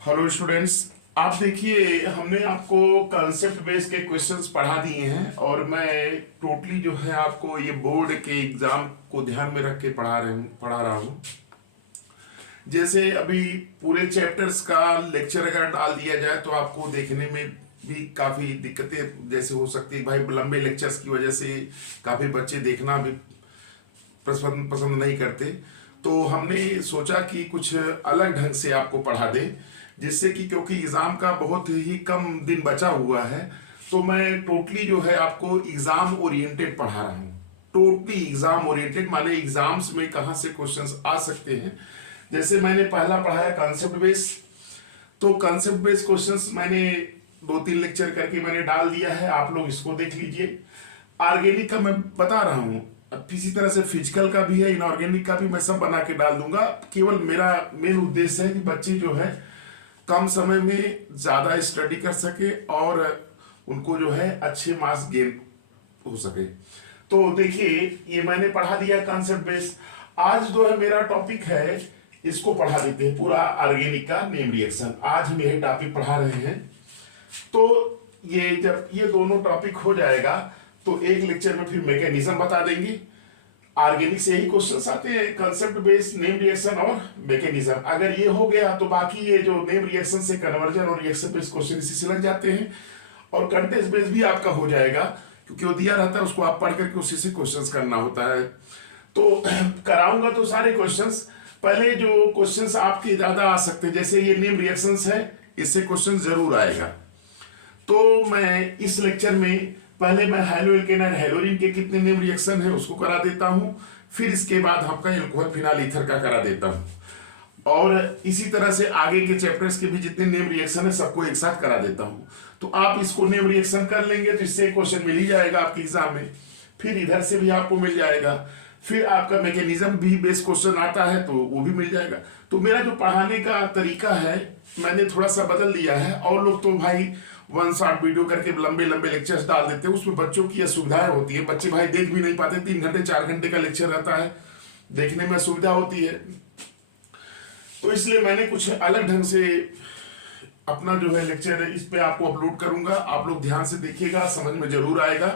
Hello students. आप देखिए, हमने आपको कंसेप्ट बेस के क्वेश्चंस पढ़ा दिए हैं और मैं टोटली जो है आपको ये बोर्ड के एग्जाम को ध्यान में रख के पढ़ा रहा हूँ। जैसे अभी पूरे चैप्टर्स का लेक्चर अगर डाल दिया जाए तो आपको देखने में भी काफ़ी दिक्कतें जैसे हो सकती है। भाई लंबे लेक्चर्स की वजह से काफ़ी बच्चे देखना भी पसंद नहीं करते। तो हमने सोचा कि कुछ अलग ढंग से आपको पढ़ा दें, जिससे कि क्योंकि एग्ज़ाम का बहुत ही कम दिन बचा हुआ है तो मैं टोटली जो है आपको एग्ज़ाम ओरिएंटेड पढ़ा रहा हूँ। टोटली एग्ज़ाम ओरिएंटेड माने एग्ज़ाम्स में कहाँ से क्वेश्चंस आ सकते हैं। जैसे मैंने पहला पढ़ाया कॉन्सेप्ट बेस, तो कॉन्सेप्ट बेस क्वेश्चंस मैंने 2-3 लेक्चर करके मैंने डाल दिया है, आप लोग इसको देख लीजिए। ऑर्गेनिक का मैं बता रहा हूँ, अब इसी तरह से फिजिकल का भी है, इनऑर्गेनिक का भी मैं सब बना के डाल दूंगा। केवल मेरा मेन उद्देश्य है कि बच्चे जो है कम समय में ज़्यादा स्टडी कर सके और उनको जो है अच्छे मार्क्स गेन हो सके। तो देखिए, ये मैंने पढ़ा दिया कॉन्सेप्ट बेस। आज जो है मेरा टॉपिक है, इसको पढ़ा देते हैं पूरा ऑर्गेनिक का नेम रिएक्शन। आज हम यही टॉपिक पढ़ा रहे हैं। तो ये जब ये दोनों टॉपिक हो जाएगा तो एक लेक्चर में फिर मैकेनिज्म बता देंगे। ऑर्गेनिक से ही क्वेश्चंस आते हैं, कंसेप्ट बेस्ड, नेम रिएक्शन और मैकेनिज्म। अगर ये हो गया तो बाकी ये जो नेम रिएक्शन से कन्वर्जन और रिएक्शन बेस्ड क्वेश्चन इसी से लग जाते हैं और कंटेक्स्ट बेस्ड भी आपका हो जाएगा, क्योंकि वो दिया रहता है, उसको आप पढ़ करके उसी से क्वेश्चंस करना होता है। तो कराऊंगा तो सारे क्वेश्चंस। पहले जो क्वेश्चंस आपके ज्यादा आ सकते हैं, जैसे ये नेम रिएक्शंस है, इससे क्वेश्चन जरूर आएगा। तो मैं इस लेक्चर में पहले मैं हैलो एल्केन एंड हैलोरीन के कितने नेम रिएक्शन है उसको करा देता हूं, फिर इसके बाद आपका एल्कोहल फिनाल ईथर का करा देता हूं और इसी तरह से आगे के चैप्टर्स के भी जितने नेम रिएक्शन है सबको एक साथ करा देता हूं। तो आप इसको नेम रिएक्शन कर लेंगे तो इससे क्वेश्चन मिल ही जाएगा आपके एग्जाम में, फिर इधर से भी आपको मिल जाएगा, फिर आपका मैकेनिज्म भी बेस क्वेश्चन आता है तो वो भी मिल जाएगा। तो मेरा जो पढ़ाने का तरीका है मैंने थोड़ा सा बदल दिया है। और लोग तो भाई वन शॉट वीडियो करके लंबे लंबे लेक्चर्स डाल देते हैं, उसमें बच्चों की असुविधाएं होती है, बच्चे भाई देख भी नहीं पाते। 3 घंटे 4 घंटे का लेक्चर रहता है, देखने में असुविधा होती है। तो इसलिए मैंने कुछ अलग ढंग से अपना जो है लेक्चर है इस पे आपको अपलोड करूंगा, आप लोग ध्यान से देखिएगा, समझ में जरूर आएगा।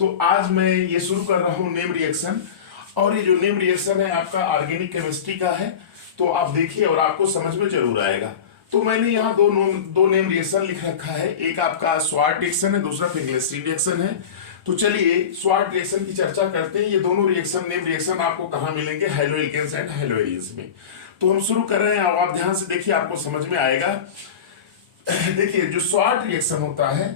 तो आज मैं ये शुरू कर रहा हूँ नेम रिएक्शन, और ये जो नेम रिएक्शन है आपका ऑर्गेनिक केमिस्ट्री का है, तो आप देखिए और आपको समझ में जरूर आएगा। तो मैंने यहाँ दो नेम रिएक्शन लिख रखा है, एक आपका स्वार्ट रिएक्शन है, दूसरा फिंगलेस्टीन रिएक्शन है। तो चलिए स्वार्ट रिएक्शन की चर्चा करते हैं। ये दोनों रिएक्शन नेम रिएक्शन आपको कहाँ मिलेंगे, haloalkanes and haloarenes में। तो हम शुरू कर रहे हैं, आप ध्यान से देखिए, आपको समझ में आएगा। देखिए जो स्वार्ट रिएक्शन होता है,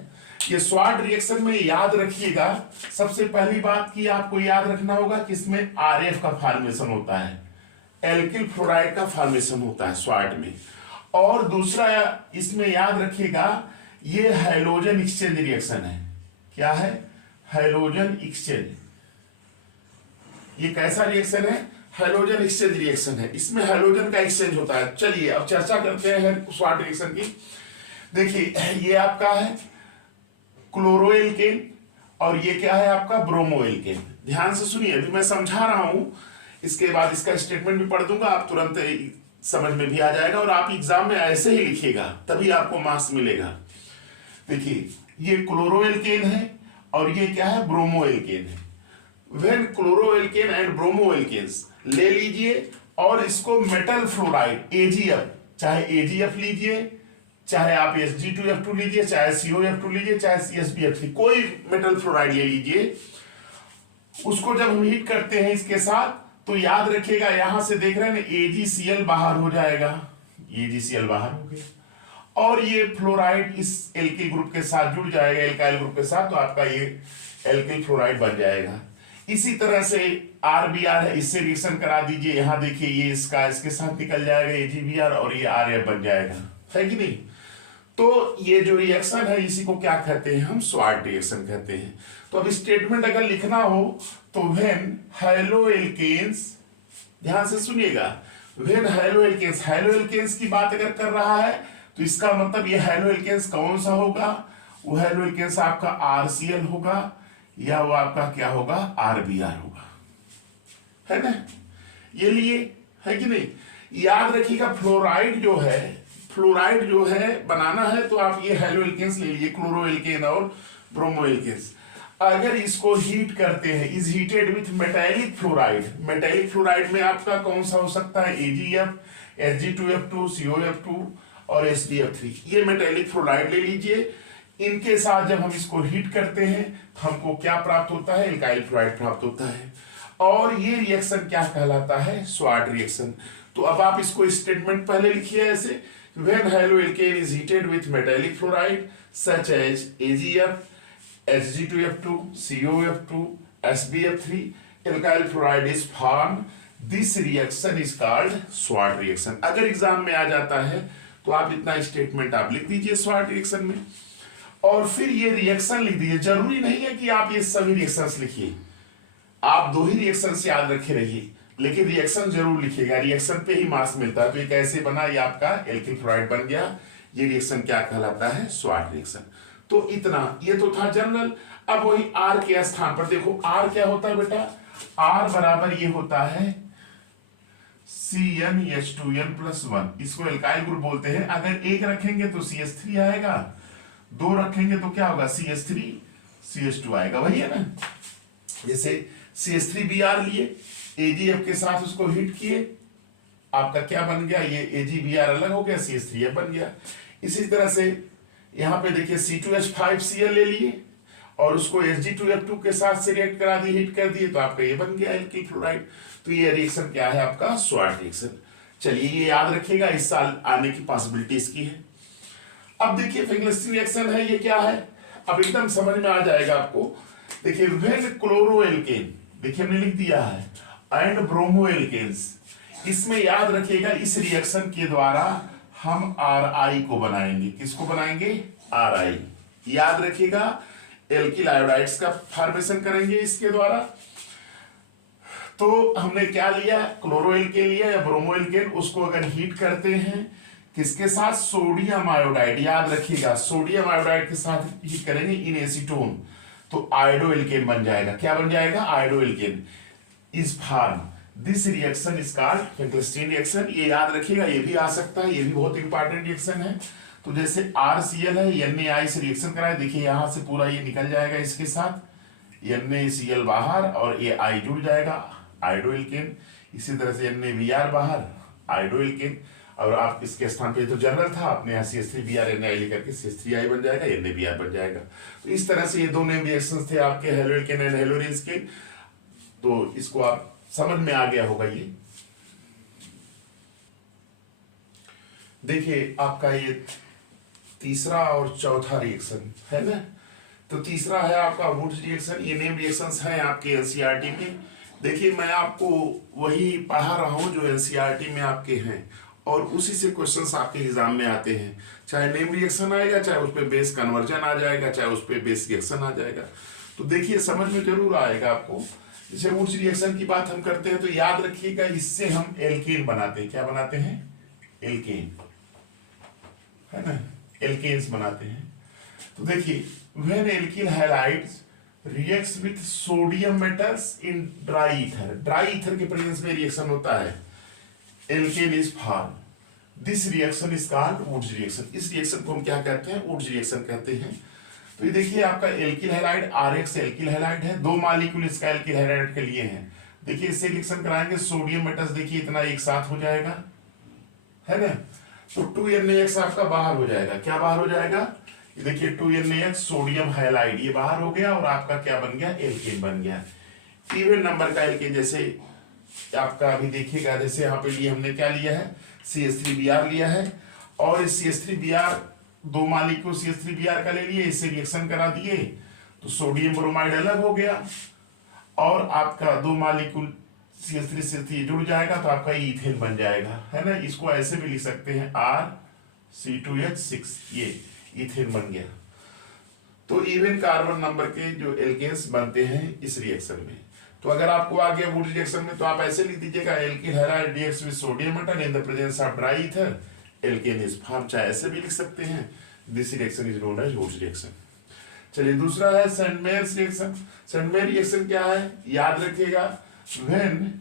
ये स्वार्ट रिएक्शन में याद रखिएगा, सबसे पहली बात की आपको याद रखना होगा कि इसमें आरएफ का फॉर्मेशन होता है, एल्किल फ्लोराइड का फॉर्मेशन होता है स्वार्ट में। और दूसरा इसमें याद रखिएगा, ये हाइड्रोजन एक्सचेंज रिएक्शन है। क्या है? Hydrogen exchange. ये कैसा रिएक्शन है? हाइड्रोजन एक्सचेंज रिएक्शन है, इसमें हाइड्रोजन का एक्सचेंज होता है। चलिए अब चर्चा करते हैं स्वार्ट रिएक्शन की। देखिए ये आपका है क्लोरोएल्केन और ये क्या है आपका ब्रोमोएल्केन। ध्यान से सुनिए, अभी मैं समझा रहा हूं, इसके बाद इसका स्टेटमेंट भी पढ़ दूंगा, आप तुरंत समझ में भी आ जाएगा और आप एग्जाम में ऐसे ही लिखिएगा तभी आपको मार्क्स मिलेगा। देखिए ये क्लोरोएल्केन है और ये क्या है? ब्रोमोएल्केन है। व्हेन क्लोरोएल्केन एंड ब्रोमोएल्केन्स ले लीजिए और इसको मेटल फ्लोराइड एजीएफ, चाहे एजीएफ लीजिए, चाहे आप Sg2F2 लीजिए, चाहे COF2 लीजिए, चाहे CsBF3, कोई मेटल फ्लोराइड ले लीजिए। उसको जब हम हीट करते हैं इसके साथ तो याद रखिएगा, यहां से देख रहे हैं ना AgCl बाहर हो जाएगा, AgCl बाहर हो गया और ये फ्लोराइड इस एल्किल ग्रुप के साथ जुड़ जाएगा, एल्काइल ग्रुप के साथ, तो आपका ये एल्किल फ्लोराइड बन जाएगा। इसी तरह से RBr है, इससे रिएक्शन करा दीजिए, यहां देखिए ये इसका इसके साथ निकल जाएगा AgBr और ये RF बन जाएगा, है कि नहीं? तो ये जो रिएक्शन है इसी को क्या कहते हैं? हम स्वार्ट रिएक्शन कहते हैं। तो अब स्टेटमेंट अगर लिखना हो तो व्हेन हैलो एल्केन्स, ध्यान से सुनिएगा, when haloalkanes, haloalkanes की बात अगर कर रहा है तो इसका मतलब ये हैलो एल्केन्स कौन सा होगा? वो हैलो एल्केन्स आपका RCl होगा या वो आपका क्या होगा? RBr होगा, है ना? ये लिए है कि नहीं? याद रखिएगा फ्लोराइड जो है, फ्लोराइड जो है बनाना है तो आप ये हेलो एल्केन्स ले लीजिए, क्लोरो एल्केन और ब्रोमो एल्केन्स। अगर इसको हीट करते हैं, is heated with metallic fluoride, metallic fluoride में आपका कौन सा हो सकता है, AgF, Hg2F2, COF2 और SdF3, ये मेटालिक फ्लोराइड ले लीजिए। इनके साथ जब हम इसको हीट करते हैं हमको क्या प्राप्त होता है, एल्काइल फ्लोराइड प्राप्त होता है। और ये रिएक्शन क्या कहलाता है, स्वाट रिएक्शन। तो अब आप इसको स्टेटमेंट पहले लिखिए ऐसे, when haloalkane is heated with metallic fluoride such as AgF, Hg2F2, COF2, SbF3, alkyl fluoride is formed. This reaction is called SWOT reaction. अगर एग्जाम में आ जाता है तो आप इतना स्टेटमेंट आप लिख दीजिए SWOT रिएक्शन में, और फिर ये रिएक्शन लिख दीजिए। जरूरी नहीं है कि आप ये सभी रिएक्शंस लिखिए, आप 2 ही रिएक्शंस याद रखे रहिए, लेकिन रिएक्शन जरूर लिखिएगा, रिएक्शन पे ही मार्क्स मिलता है। तो ये कैसे बना, ये आपका एल्किल फ्लोराइड बन गया, ये रिएक्शन क्या कहलाता है, स्वाट रिएक्शन। तो इतना, ये तो था जनरल। अब वही R के स्थान पर देखो, R क्या होता है बेटा, R बराबर ये होता है CnH2n+1, इसको एल्काइल ग्रुप बोलते हैं। अगर 1 रखेंगे तो CH3 आएगा, 2 रखेंगे तो क्या होगा, CH3 CH2 आएगा, वही है ना। जैसे CH3Br लिए, AgF के साथ उसको हिट किए, आपका क्या बन गया, ये AgBr अलग हो गया, CH3F बन गया। इसी तरह से यहाँ पे देखिए C2H5Cl ले लिए और उसको Hg2F2 के साथ से रिएक्ट करा दिए, हिट कर दिए, तो आपका ये बन गया एल्किल फ्लोराइड। तो ये रिएक्शन क्या है आपका, स्वाट रिएक्शन। चलिए ये याद रखिएगा, इस साल आने की पॉसिबिलिटी इसकी है। अब देखिए फिंगलिस्टीन रिएक्शन है, ये क्या है, अब एकदम समझ में आ जाएगा आपको। देखिए व्हेन क्लोरोएल्केन, देखिए हमने लिख दिया है, एंड ब्रोमो एल्केन्स, इसमें याद रखिएगा इस रिएक्शन के द्वारा हम Ri को बनाएंगे। किसको बनाएंगे, Ri, याद रखिएगा एल्किल आयोडाइड्स का फॉर्मेशन करेंगे इसके द्वारा। तो हमने क्या लिया, क्लोरोएल्केन लिया या ब्रोमोएल्केन, उसको अगर हीट करते हैं किसके साथ, सोडियम आयोडाइड, याद रखिएगा सोडियम आयोडाइड के साथ हीट करेंगे इन एसीटोन, तो आयोडोएल्केन बन जाएगा। क्या बन जाएगा, iodoalkane is form. This reaction is called Finkelstein reaction. ये याद रखिएगा, ये भी आ सकता है, ये भी बहुत इंपॉर्टेंट रिएक्शन है। तो जैसे RCl है, NaI से रिएक्शन कराए, देखिए यहां से पूरा ये निकल जाएगा इसके साथ, NaCl बाहर और ये I जुड़ जाएगा, आयोडोएल्केन। इसी तरह से NaBr बाहर, आयोडोएल्केन। और आप इसके स्थान पे, तो जनरल था, आपने यहाँ CH3Br NaI लेकर के CH3I बन जाएगा, NaBr बन जाएगा। तो इस तरह से ये 2 नेम रिएक्शंस थे आपके हेलोएल्केन एंड हेलोरेज के। तो इसको आप समझ में आ गया होगा। ये देखिए आपका ये तीसरा और चौथा रिएक्शन है ना। तो तीसरा है आपका वुड्स रिएक्शन। ये नेम रिएक्शंस हैं आपके एनसीईआरटी में। देखिए मैं आपको वही पढ़ा रहा हूं जो एनसीईआरटी में आपके हैं, और उसी से क्वेश्चंस आपके एग्जाम में आते हैं। चाहे नेम रिएक्शन आएगा, चाहे उस पर बेस कन्वर्जन आ जाएगा, चाहे उस पर बेस रिएक्शन आ जाएगा। तो देखिए समझ में जरूर आएगा आपको। जैसे वुड्स रिएक्शन की बात हम करते हैं तो याद रखिएगा, इससे हम एल्केन बनाते हैं। क्या बनाते हैं, एल्केन, है ना, एल्केन्स बनाते हैं। तो देखिए when alkyl halides reacts with sodium metals in dry ether, dry ether के प्रेजेंस में रिएक्शन होता है, alkane is form. This reaction is called Wurtz reaction. इस रिएक्शन को हम क्या कहते हैं, वुड्स रिएक्शन कहते हैं। तो ये देखिए आपका alkyl halide RX alkyl halide है, 2 मॉलिक्यूल इसका एल्किल हैलाइड के लिए हैं। देखिए इससे रिएक्शन कराएंगे, सोडियम मेटल्स देखिए इतना एक साथ हो जाएगा, है ना। तो 2NaX आपका बाहर हो जाएगा। क्या बाहर हो जाएगा, ये देखिए 2NaX सोडियम हैलाइड ये बाहर हो गया, और आपका क्या बन गया, एल्केन बन गया। इवन नंबर का एल्केन, जैसे आपका अभी देखिएगा, जैसे यहाँ पे लिए हमने क्या लिया है, CH3Br लिया है, और इस CH3Br 2 मॉलिक्यूल CH3Br का ले लिए, इससे रिएक्शन करा दिए तो सोडियम ब्रोमाइड अलग हो गया, और आपका 2 मॉलिक्यूल CH3 से जुड़ जाएगा तो आपका ईथेन बन जाएगा, है ना। इसको ऐसे भी लिख सकते हैं RC2H6, ये ईथेन बन गया। तो इवन कार्बन नंबर के जो एल्केन्स बनते हैं इस रिएक्शन में। तो अगर आपको आ गया वुड्स रिएक्शन में तो आप ऐसे लिख दीजिएगा, alkyl halide reacts with sodium metal in the presence of dry ether, alkane is form. चाहे ऐसे भी लिख सकते हैं, this reaction is known as Wurtz reaction. चलिए दूसरा है Sandmeyer's reaction. Sandmeyer reaction क्या है, याद रखिएगा, when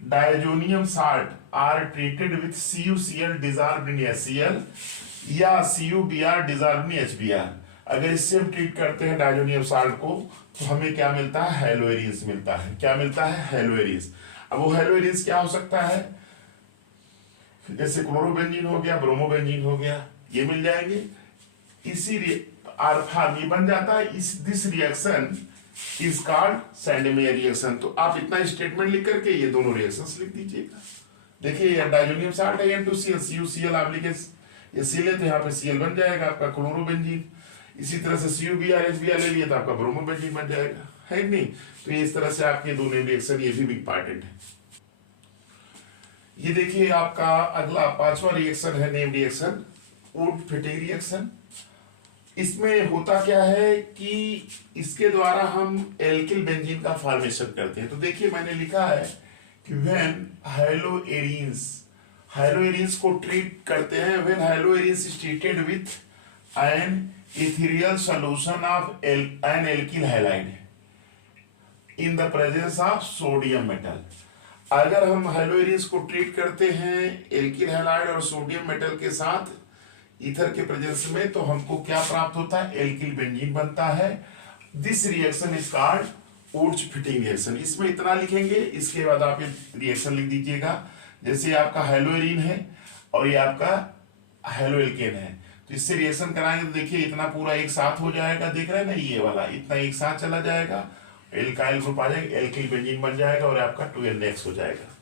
diazonium salt are treated with CuCl dissolved in HCl या CuBr डिजॉल्व्ड इन HBr। अगर इससे हम ट्रीट करते हैं डायजोनियम साल्ट को तो हमें क्या मिलता है, हेलोएरिन्स मिलता है। क्या मिलता है, हेलोएरिन्स। अब वो हेलोएरिन्स क्या हो सकता है, जैसे क्लोरोबेंजीन हो गया, ब्रोमोबेंजीन हो गया, ये मिल जाएंगे। इसी अल्फा ये बन जाता है। इस this reaction is called Sandmeyer reaction. तो आप इतना स्टेटमेंट लिख करके ये दोनों रिएक्शंस लिख दीजिएगा। देखिए डायजोनियम साल्ट है N2Cl, CuCl आप लिखे ये Cl है तो यहाँ पे Cl बन जाएगा आपका क्लोरोबेंजीन। इसी तरह से CuBr HBr ले लिए तो आपका ब्रोमोबेंजीन बन जाएगा, है कि नहीं। तो ये इस तरह से आपके दो नेम रिएक्शन ये भी इंपॉर्टेंट है। ये देखिए आपका अगला पांचवा रिएक्शन है नेम रिएक्शन, वुड-फिटिंग रिएक्शन। इसमें होता क्या है कि इसके द्वारा हम एल्किल बेंजीन का फॉर्मेशन करते हैं। तो देखिए मैंने लिखा है कि व्हेन हाइलोएरिन्स को ट्रीट करते हैं, when haloarenes is treated with an ethereal solution of an alkyl halide in the presence of sodium metal. अगर हम हाइलोएरिन्स को ट्रीट करते हैं एल्किल हैलाइड और सोडियम मेटल के साथ ईथर के प्रेजेंस में, तो हमको क्या प्राप्त होता है, एल्किल बेंजीन बनता है। This reaction is called woods-fitting reaction. इसमें इतना लिखेंगे, इसके बाद आप ये रिएक्शन लिख दीजिएगा। जैसे आपका हाइलोएरिन है और ये आपका हाइलोएल्केन है, तो इससे रिएक्शन कराएंगे तो देखिए इतना पूरा एक साथ हो जाएगा, देख रहे हैं ना, ये वाला इतना एक साथ चला जाएगा, एल्काइल ग्रुप आ जाएगा, एल्किल बेंजीन बन जाएगा और आपका 2NX हो जाएगा।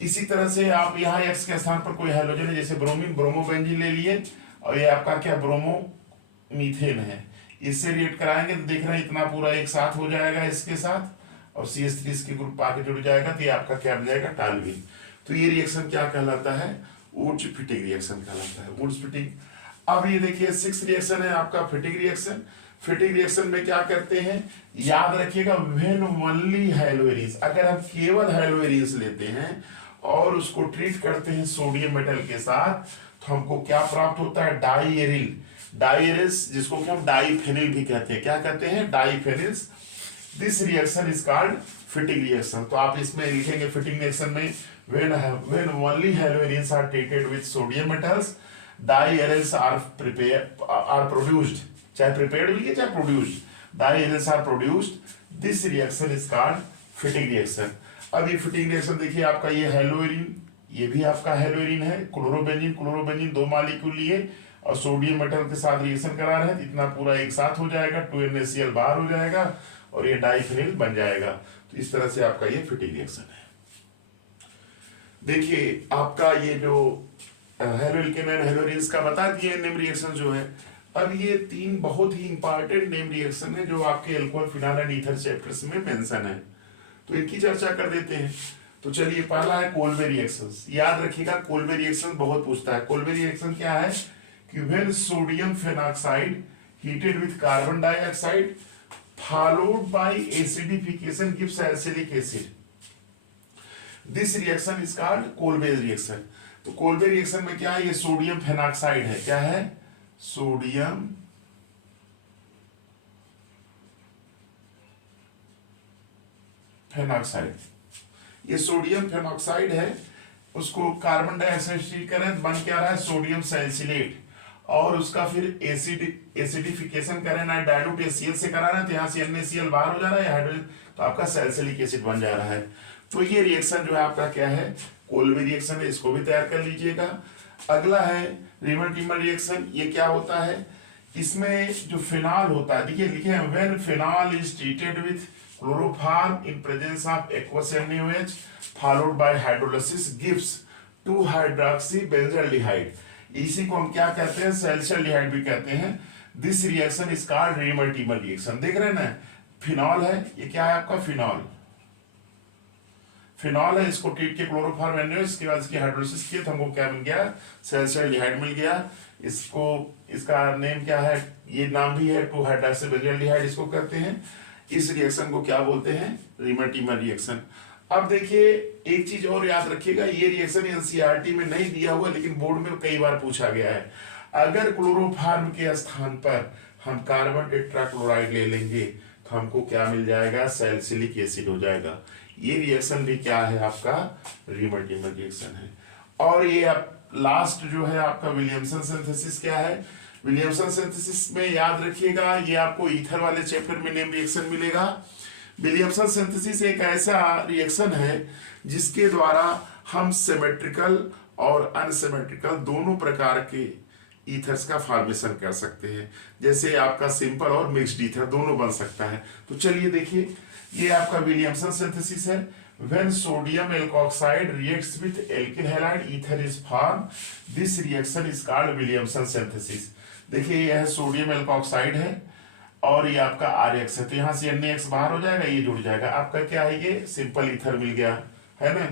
इसी तरह से आप यहाँ X के स्थान पर कोई हाइड्रोजन है, जैसे ब्रोमीन, ब्रोमोबेंजीन ले लिए और ये आपका क्या ब्रोमोमीथेन है, इससे रिएक्ट कराएंगे तो देख रहे हैं इतना पूरा एक साथ हो जाएगा इसके साथ और CH3 इसके ग्रुप आके जुड़ जाएगा, तो ये आपका क्या बन जाएगा, टॉल्यूइन। तो ये रिएक्शन क्या कहलाता है, वुड्स-फिटिंग रिएक्शन कहलाता है, वुड्स-फिटिंग। अब ये देखिए 6th रिएक्शन है आपका फिटिंग रिएक्शन। फिटिंग रिएक्शन में क्या करते हैं, याद रखिएगा, व्हेन ओनली हाइलोएरिन्स, अगर हम केवल हाइलोएरिन्स लेते हैं और उसको ट्रीट करते हैं सोडियम मेटल के साथ, तो हमको क्या प्राप्त होता है, डाइएरिल, डाइएरिल्स, जिसको कि हम डाइफेनिल भी कहते हैं। क्या कहते हैं, diphenyls. This reaction is called Fittig reaction. तो आप इसमें लिखेंगे फिटिंग रिएक्शन में when only haloarenes are treated with sodium metals, diaryls are produced, चाहे प्रिपेयर्ड लिखिए चाहे produced, diaryls are produced. This reaction is called Fittig reaction. अब ये फिटिंग रिएक्शन देखिए आपका ये हाइलोएरिन, ये भी आपका हाइलोएरिन है, क्लोरोबेंजीन दो मॉलिक्यूल लिए और सोडियम मेटल के साथ रिएक्शन करा रहे हैं, इतना पूरा एक साथ हो जाएगा, 2NaCl बाहर हो जाएगा और ये डाइफेनिल बन जाएगा। तो इस तरह से आपका ये फिटिंग रिएक्शन है। देखिए आपका ये जो हाइलोएल्केन एंड हाइलोएरिन्स का बता दिए नेम रिएक्शन जो है। अब ये तीन बहुत ही इंपॉर्टेंट नेम रिएक्शन है जो आपके alcohol, phenol and ether chapters में मेंशन है, तो इनकी चर्चा कर देते हैं। तो चलिए पहला है कोल्बे रिएक्शंस। याद रखिएगा कोल्बे रिएक्शन बहुत पूछता है। कोल्बे रिएक्शन क्या है कि when sodium phenoxide heated with carbon dioxide followed by acidification gives salicylic acid. This reaction is called Kolbe's reaction. तो कोल्बे रिएक्शन में क्या है, ये सोडियम फेनॉक्साइड है, क्या है, सोडियम फेनॉक्साइड। ये सोडियम फेनॉक्साइड है, उसको कार्बन डाइऑक्साइड करें बन क्या रहा है, सोडियम सैलिसिलेट, और उसका फिर एसिडिफिकेशन करें ना, डाइल्यूट HCl से करा रहे हैं तो यहाँ से NaCl बाहर हो जा रहा है हाइड्रोजन, तो आपका सैलिसिलिक एसिड बन जा रहा है। तो ये रिएक्शन जो है आपका क्या है, कोल्बे रिएक्शन है, इसको भी तैयार कर लीजिएगा। अगला है रीमर-टीमर रिएक्शन। ये क्या होता है, इसमें जो फिनॉल होता है, देखिए लिखे हैं when phenol is treated with chloroform in presence of aqueous NaOH followed by hydrolysis gives two hydroxy benzaldehyde. इसी को हम क्या कहते हैं, सैलिसिल्डिहाइड भी कहते हैं। This reaction is called reamer-teamer reaction. देख रहे हैं ना, फिनॉल है, ये क्या है आपका फिनॉल, फिनॉल है, इसको ट्रीट के क्लोरोफॉर्म NaOH, इसके बाद इसकी हाइड्रोलिसिस किए तो हमको क्या मिल गया, सैलिसिल्डिहाइड मिल गया। इसको, इसका नेम क्या है, ये नाम भी है 2-हाइड्रोक्सी बेंजल्डिहाइड इसको कहते हैं। इस रिएक्शन को क्या बोलते हैं, रीमर-टीमर रिएक्शन। अब देखिए एक चीज और याद रखिएगा, ये रिएक्शन NCERT में नहीं दिया हुआ लेकिन बोर्ड में कई बार पूछा गया है। अगर क्लोरोफॉर्म के स्थान पर हम कार्बन टेट्राक्लोराइड ले लेंगे तो हमको क्या मिल जाएगा, सैलिसिलिक एसिड हो जाएगा। ये रिएक्शन भी क्या है आपका रीमर्टिमर रिएक्शन है। और ये आप लास्ट जो है आपका विलियमसन सिंथेसिस क्या है, विलियमसन सिंथेसिस में याद रखिएगा ये आपको ईथर वाले चैप्टर में नेम रिएक्शन मिलेगा। विलियमसन सिंथेसिस एक ऐसा रिएक्शन है जिसके द्वारा हम सिमेट्रिकल और अनसिमेट्रिकल दोनों प्रकार के ईथर्स का फॉर्मेशन कर सकते हैं, जैसे आपका सिंपल और मिक्स्ड ईथर दोनों बन सकता है। तो चलिए देखिए, ये आपका विलियमसन सिंथेसिस है। When sodium alkoxide reacts with alkyl halide, ether is formed. This reaction is called Williamson synthesis. देखिए यह सोडियम एल्कोक्साइड है और ये आपका RX है, तो यहाँ से NaX बाहर हो जाएगा, ये जुड़ जाएगा, आपका क्या है ये सिंपल ईथर मिल गया है ना।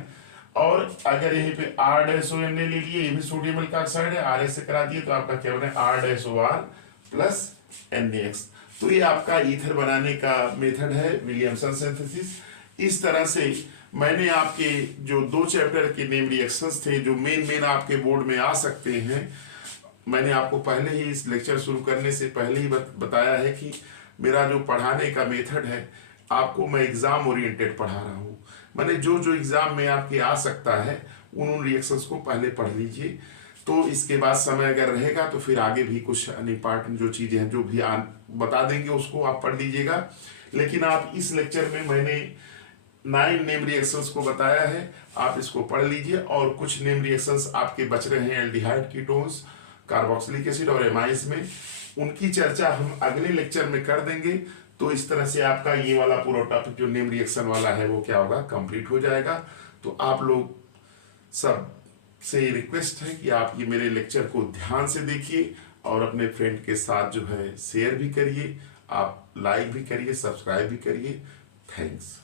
और अगर यहीं पे R-ONA ले लिए, ये भी सोडियम एल्कोक्साइड है, RS से करा दिए तो आपका क्या बने R-OR प्लस NaX। तो ये आपका ईथर बनाने का मेथड है विलियमसन सिंथेसिस। इस तरह से मैंने आपके जो 2 चैप्टर के नेम रिएक्शंस थे जो मेन आपके बोर्ड में आ सकते हैं, मैंने आपको पहले ही इस लेक्चर शुरू करने से पहले ही बताया है कि मेरा जो पढ़ाने का मेथड है आपको मैं एग्जाम ओरिएंटेड पढ़ा रहा हूँ। मैंने जो एग्जाम में आपके आ सकता है उन रिएक्शंस को पहले पढ़ लीजिए, तो इसके बाद समय अगर रहेगा तो फिर आगे भी कुछ इम्पॉर्टेंट जो चीज़ें हैं जो भी बता देंगे उसको आप पढ़ लीजिएगा। लेकिन आप इस लेक्चर में मैंने 9 नेम रिएक्शंस को बताया है, आप इसको पढ़ लीजिए। और कुछ नेम रिएक्शंस आपके बच रहे हैं एल्डिहाइड कीटोन्स, कार्बोक्सिलिक एसिड और एमाइड्स में, उनकी चर्चा हम अगले लेक्चर में कर देंगे। तो इस तरह से आपका ये वाला पूरा टॉपिक जो नेम रिएक्शन वाला है वो क्या होगा, कंप्लीट हो जाएगा। तो आप लोग सब से रिक्वेस्ट है कि आप ये मेरे लेक्चर को ध्यान से देखिए और अपने फ्रेंड के साथ जो है शेयर भी करिए, आप लाइक भी करिए, सब्सक्राइब भी करिए। थैंक्स।